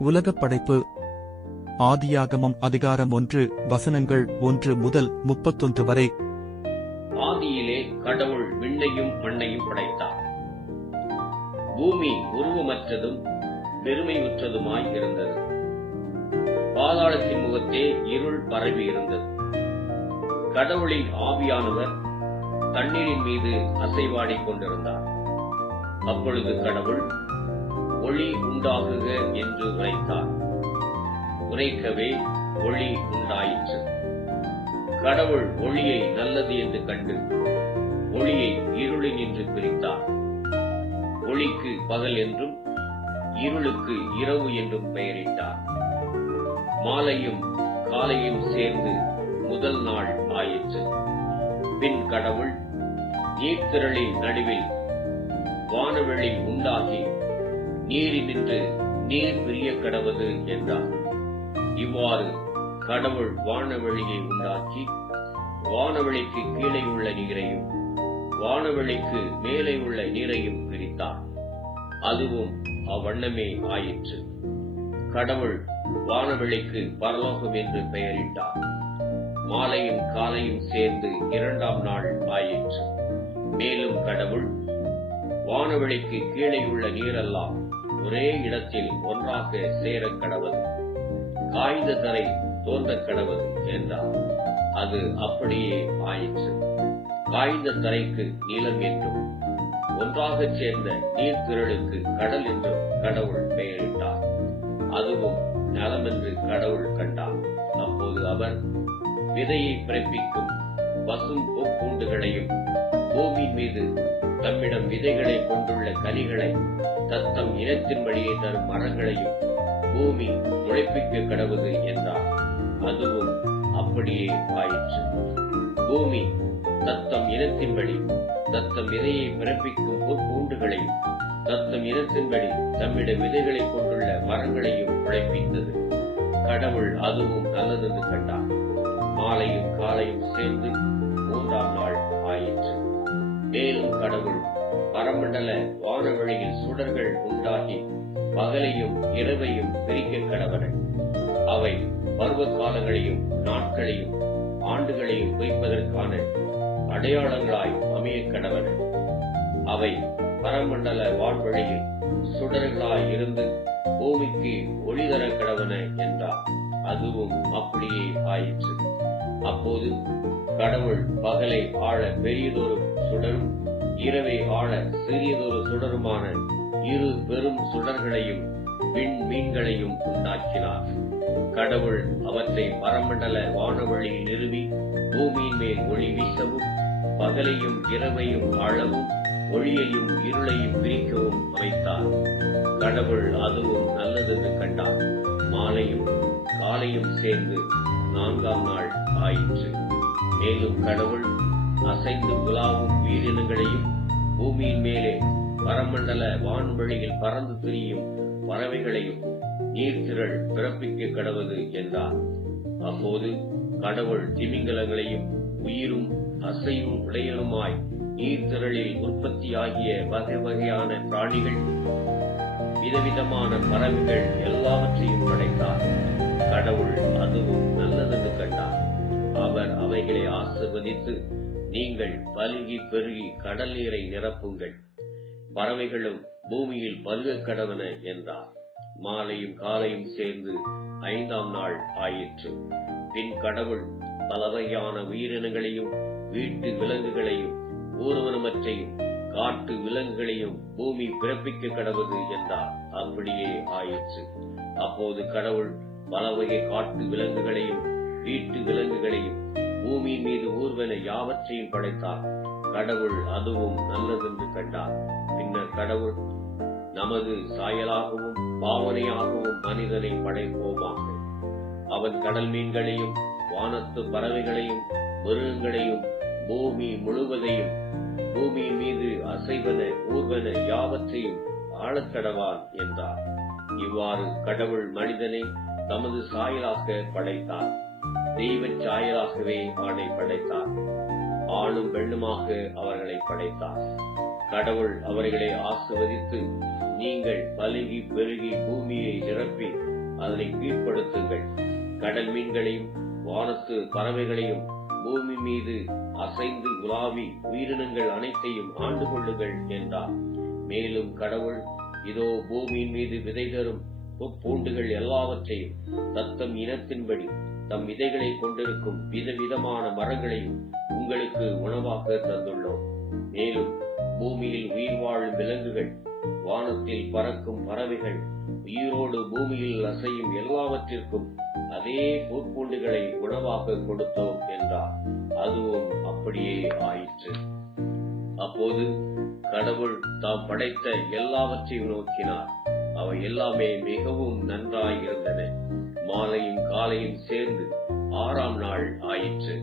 உலகப் படைப்பு. ஆதியாகமம் அதிகாரம் 1 வசனங்கள் 1 முதல் 31 வரை. ஆதியிலே கடவுள் விண்ணையும் மண்ணையும் படைத்தார். பூமி உருவமற்றதும் பெருமையுற்றதுமாய் இருந்தது. பாதாளத்தின் முகத்தே இருள் பரவி இருந்தது. கடவுளின் ஆவியானவர் தண்ணீரின் மீது அசைவாடிக் கொண்டிருந்தார். அப்பொழுது கடவுள், ஒளி உண்டாகுக என்று உரைத்தார். உரைக்கவே ஒளி உண்டாயிற்று. கடவுள் ஒளியை நல்லது என்று கண்டு ஒளியை இருளினின்று பிரித்தார். ஒளிக்கு பகல் என்றும் இருளுக்கு இரவு என்றும் பெயரிட்டார். மாலையும் காலையும் சேர்ந்து முதல் நாள் ஆயிற்று. பின் கடவுள் நீர்த்திரளின் நடுவில் வானவெளி உண்டாகி நீரினின்று நீர் பிரிய கடவது என்றார். இவ்வாறு கடவுள் வானவெளியை உண்டாக்கி வானவெளிக்கு கீழே உள்ள நீரையும் வானவெளிக்கு மேலே உள்ள நீரையும் பிரித்தார். அதுவும் அவ்வண்ணமே ஆயிற்று. கடவுள் வானவெளிக்கு பரலோகம் என்று பெயரிட்டார். மாலையும் காலையும் சேர்ந்து இரண்டாம் நாள் ஆயிற்று. மேலும் கடவுள், வானவெளிக்கு கீழே உள்ள நீரெல்லாம் ஒரே இடத்தில் ஒன்றாக சேர கடவது, காய்ந்த தரை தோன்ற கடவது என்றார். அது அப்படியே ஆயிற்று. காய்ந்த தரைக்கு நீலம் என்றும் ஒன்றாகச் சேர்ந்த நீர்த்திரளுக்கு கடல் என்றும் கடவுள் பெயரிட்டார். அதுவும் நலமென்று கடவுள் கண்டார். அப்போது அவர் விதையை பிறப்பிக்கும் பசும் பூண்டுகளையும் பூமி மீது தம்மிடம் விதைகளை கொண்டுள்ள கனிகளை தத்தம் இனத்தின் வழியே தரும் மரங்களையும் பூமி முளைப்பிக்க கடவுது என்றார். அதுவும் அப்படியே ஆயிற்று. பூமி தத்தம் இனத்தின்படி தத்தம் விதையை பிறப்பிக்கும் பூண்டுகளையும் தத்தம் இனத்தின்படி தம்மிடம் விதைகளை கொண்டுள்ள மரங்களையும் முளைப்பித்தது. கடவுள் அதுவும் நல்லதென்று கண்டார். மாலையும் காலையும் சேர்ந்து மூன்றாம் நாள் ஆயிற்று. மேலும் கடவுள் பரமண்டல வானவெளியில் சுடர்கள் உண்டாகி பகலையும் இரவையும் பிரிக்க கடவன. அவை பருவ காலங்களையும் நாட்களையும் ஆண்டுகளையும் குறிப்பதற்கான அடையாளங்களாய் அமைய கடவன. அவை பரமண்டல வான்வெளியில் சுடர்களாய் இருந்து பூமிக்கு ஒளி தர கடவன என்றார். அதுவும் அப்படியே ஆயிற்று. அப்போது கடவுள் பகலை ஆள பெரியதொரு சுடரும் இரவை ஆள சிறியதொரு சுடருமான இரு பெரும் சுடர்களையும் விண்மீன்களையும் உண்டாக்கினார். கடவுள் அவற்றை பரமண்டல வானவெளியில் நிறுவி பூமியின் மேல் ஒளி வீசவும் பகலையும் இரவையும் ஆளவும் ஒளியையும் இருளையும் பிரிக்கவும் அமைத்தார். கடவுள் அதுவும் நல்லதென்று கண்டார். மாலையும் காலையும் சேர்ந்து நான்காம் நாள் ஆயிற்று. மேலும் கடவுள் அசைந்து குலாவும் உயிரினங்களையும் பூமியின் மேலே பரமண்டல வான்வெளியில் பறந்து திரியும் பறவைகளையும் நீர்த்திரள் பிறப்பிக்க கடவது என்றார். அப்போது கடவுள் திமிங்கலங்களையும் உயிரும் அசைவும் உடையலுமாய் நீர்த்திரளில் உற்பத்தியாகிய வகை வகையான பிராணிகள் விதவிதமான பறவைகள் எல்லாவற்றையும் படைத்தார். கடவுள் அதுவும் நல்லதென்று கண்டார். அவர் அவைகளை ஆசீர்வதித்து, நீங்கள் பலுகி பெருகி கடல் நீரை நிரப்புங்கள், பறவைகளும் பூமியில் பல்க கடவன என்றார். மாலையும் காலையும் சேர்ந்து ஐந்தாம் நாள் ஆயிற்று. பின் கடவுள் பலவகையான உயிரினங்களையும் வீட்டு விலங்குகளையும் ஊர்வனமற்றையும் காட்டு விலங்குகளையும் பூமி பிறப்பிக்க கடவது என்றார். அப்படியே ஆயிற்று. அப்போது கடவுள் பலவகை காட்டு விலங்குகளையும் வீட்டு விலங்குகளையும் பூமியின் மீது ஊர்வன யாவற்றையும் படைத்தார். கடவுள் அதுவும் நல்லதென்று கண்டார். பின்னர் கடவுள், நமது சாயலாகவும் பாவனையாகவும் மனிதனை படைப்போமாக. அவன் கடல் மீன்களையும் வானத்து பறவைகளையும் மிருகங்களையும் பூமி முழுவதையும் பூமியின் மீது அசைவன ஊர்வன யாவற்றையும் ஆளக்கடவான் என்றார். இவ்வாறு கடவுள் மனிதனை தமது சாயலாக படைத்தார். தெய்வ சாயலாகவே அவனை படைத்தார். ஆணும் பெண்ணுமாக அவர்களை படைத்தார். கடவுள் அவர்களை ஆசீர்வதித்து, நீங்கள் பலுகி பெருகி பூமியை நிரப்பி அதனை கீழ்ப்படுத்துங்கள். கடல் மீன்களையும் வானத்து பறவைகளையும் பூமி மீது அசைந்து உலாவி உயிரினங்கள் அனைத்தையும் ஆண்டு கொள்ளுங்கள் என்றார். மேலும் கடவுள், இதோ பூமியின் மீது விதை தரும் பூண்டுகள் எல்லாவற்றையும் தத்தம் இனத்தின்படி தம் விதைகளை கொண்டிருக்கும் விதவிதமான மரங்களையும் உங்களுக்கு உணவாக்க தந்துள்ளோம். மேலும் பூமியில் உயிர் வாழும் விலங்குகள், வானத்தில் பறக்கும் பறவைகள், உயிரோடு பூமியில் அசையும் எல்லாவற்றிற்கும் அதே பூண்டுகளை உணவாக கொடுத்தோம் என்றார். அதுவும் அப்படியே ஆயிற்று. அப்போது கடவுள் தாம் படைத்த எல்லாவற்றையும் நோக்கினார். அவை எல்லாமே மிகவும் நன்றாய் இருந்தன. மாலையும் காலையும் சேர்ந்து 6ஆம் நாள் ஆயிற்று.